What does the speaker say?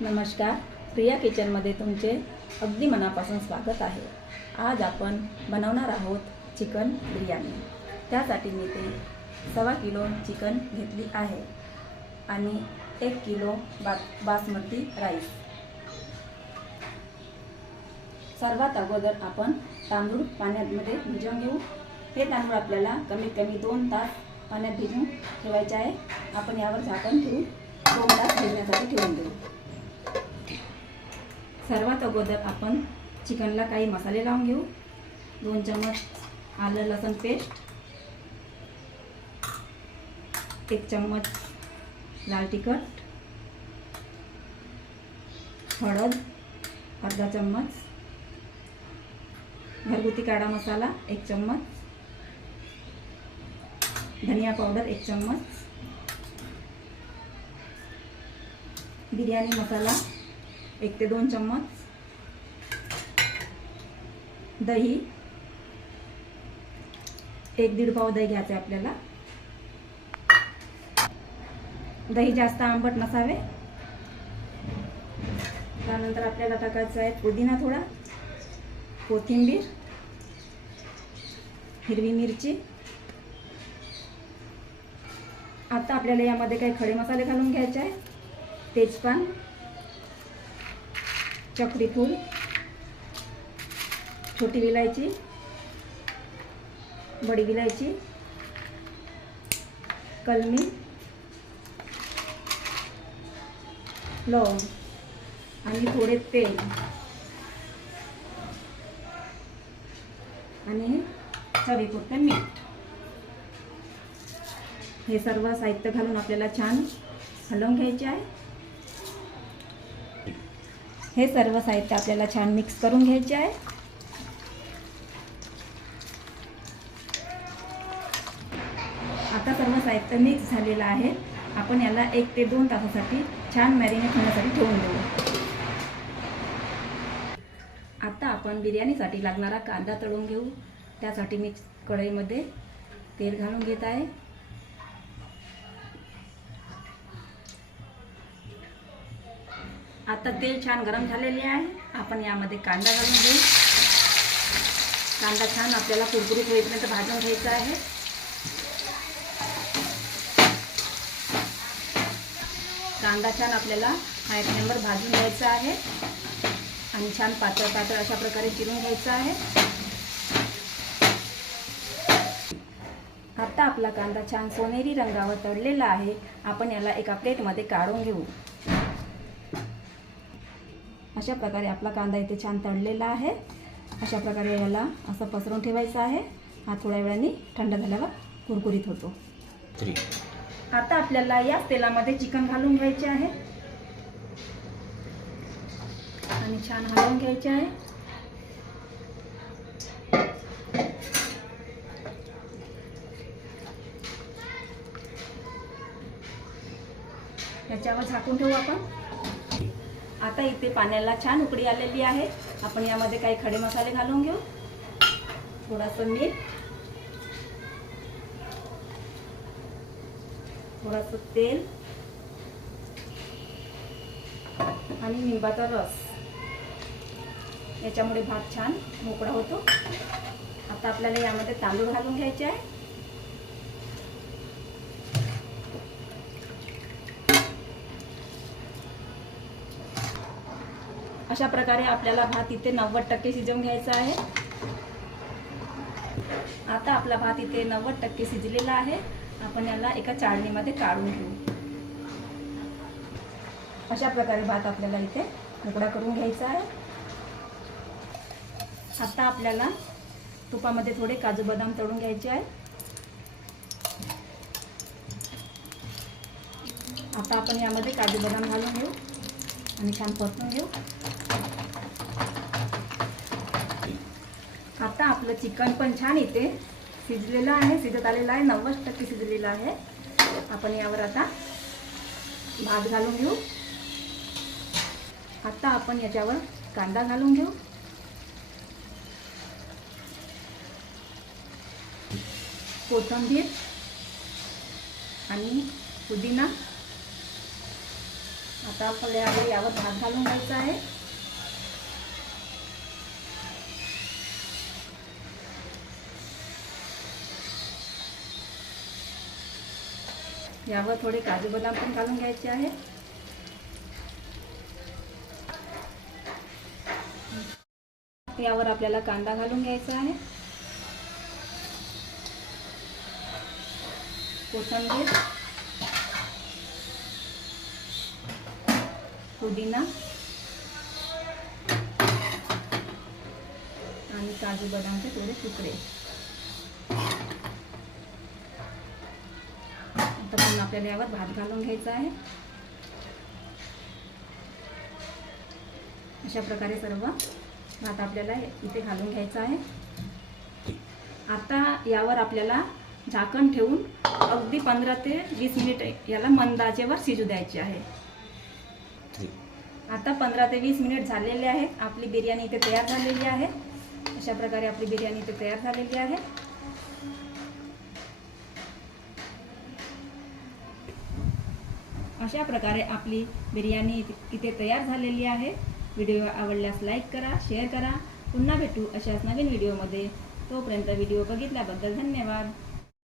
नमस्कार, प्रिया किचनमध्ये तुमचे अगदी मनापासून स्वागत आहे। आज आपण बनवणार आहोत चिकन बिर्याणी। त्यासाठी मी ते 1.25 किलो चिकन घेतली आहे आणि 1 किलो बासमती राईस। सर्वात अगोदर आपण तांदूळ पाण्यामध्ये भिजवून घेऊ। हे तांदूळ आपल्याला कमीत कमी 2 तास पाण्यात भिजवून ठेवायचे आहे। आपण यावर झाकण ठेवून 2 तास भिजण्यासाठी ठेवून देऊ। सर्वात अगोदर आपण चिकनला काही मसाले लावून घेऊ। 2 चमच आलं लसूण पेस्ट, 1 चमच लाल तिखट, हळद अर्धा चम्मच, घरगुती काळा मसाला 1 चम्मच, धनिया पावडर 1 चम्मच, बिर्याणी मसाला 1 ते 2 चम्मच, दही 1-1.5 पाव दही घ्यायचे आपल्याला। दही जास्त आंबट नसावे। त्यानंतर आपल्याला टाकायचा आहे पुदिना थोडा, कोथिंबीर, हिरवी मिरची। आता आपल्याला यामध्ये काही खडे मसाले घालून घ्यायचे आहे। तेजपान, चक्री फूल, छोटी विलायची, बड़ी विलायची, कलमी, लवंग आणि थोडे तेल आणि चवीपुरते मीठ। हे सर्व साहित्य घालून आपल्याला छान हलवून घ्यायचे आहे। हे सर्व साहित्य आपल्याला छान मिक्स करून घ्यायचे आहे। आता सर्व साहित्य मिक्स झालेलं आहे। आपण याला 1 ते 2 तासासाठी छान मॅरिनेट होण्यासाठी ठेवून देऊ। आता आपण बिर्याणीसाठी लागणारा कांदा तळून घेऊ। त्यासाठी मी कढईमध्ये तेल घालून घेत आहे। आता तेल छान गरम झालेले आहे। आपण यामध्ये कांदा घालून घेऊ। कांदा छान आपल्याला कुरकुरीत होईपर्यंत भाजून घ्यायचा आहे। कांदा छान आपल्याला हाय फ्लेमवर भाजून घ्यायचा आहे आणि छान पातळ पातळ अशा प्रकारे चिरून घ्यायचा आहे। आता आपला कांदा छान सोनेरी रंगावर तळलेला आहे। आपण याला एका प्लेटमध्ये काढून घेऊ। अशा प्रकारे आपला कांदा इथे छान तळलेला आहे। अशा प्रकारे याला असं पसरून ठेवायचं आहे। हा थोड्या वेळाने थंड झाल्यावर कुरकुरीत होतो। आता आपल्याला या तेलामध्ये चिकन घालून घ्यायचे आहे आणि छान हलवून घ्यायचे आहे। याच्यावर झाकून ठेवू आपण। आता इथे पाण्याला छान उकळी आलेली आहे। आपण यामध्ये काही खडे मसाले घालून घेऊ। थोडासा मीठ, थोडासा तेल आणि लिंबाचा रस। याच्यामुळे भात छान मोकळा होतो। आता आपल्याला यामध्ये तांदूळ घालून घ्यायचे आहे। अशा प्रकारे आपल्याला भात इथे 90% शिजवून घ्यायचा आहे। आता आपला भात इथे 90% शिजलेला आहे। आपण याला एका चाळणीमध्ये काढून घेऊ। अशा प्रकारे भात आपल्याला इथे मोकळा करून घ्यायचा आहे। आता आपल्याला तुपामध्ये थोडे काजू बदाम तळून घ्यायचे आहे। आता आपण यामध्ये काजू बदाम घालून घेऊ आणि छान परतून घेऊ। आता आपलं चिकन पण छान इथे शिजलेलं आहे, शिजत आलेलं आहे, 90% शिजलेलं आहे। आपण यावर आता भात घालून घेऊ। आता आपण याच्यावर कांदा घालून घेऊ, कोथिंबीर आणि पुदिना। आता आपल्याला यावर भात घालून घ्यायचा आहे. यावर थोडे काजू बदाम पण घालून घ्यायचे आहे. यावर आपल्याला कांदा घालून घ्यायचा आहे, कोथिंबीर, पुदिना आणि काजू बदामचे थोडे तुकडे. आता पण आपल्याला यावर भात घालून घ्यायचा आहे. अशा प्रकारे सर्व भात आपल्याला इथे घालून घ्यायचा आहे. आता यावर आपल्याला झाकण ठेवून अगदी 15 ते 20 मिनिट याला मंद आचेवर शिजू द्यायचे आहे. आता 15 ते 20 मिनिट झालेले आहेत. आपली बिर्याणी इथे तयार झालेली आहे. अशा प्रकारे आपली बिर्याणी इथे तयार झालेली आहे. अशा प्रकारे आपली बिर्याणी इथे तयार झालेली आहे. व्हिडिओ आवडल्यास लाईक करा, शेअर करा. पुन्हा भेटू अशाच नवीन व्हिडिओमध्ये. तोपर्यंत व्हिडिओ बघितल्याबद्दल धन्यवाद.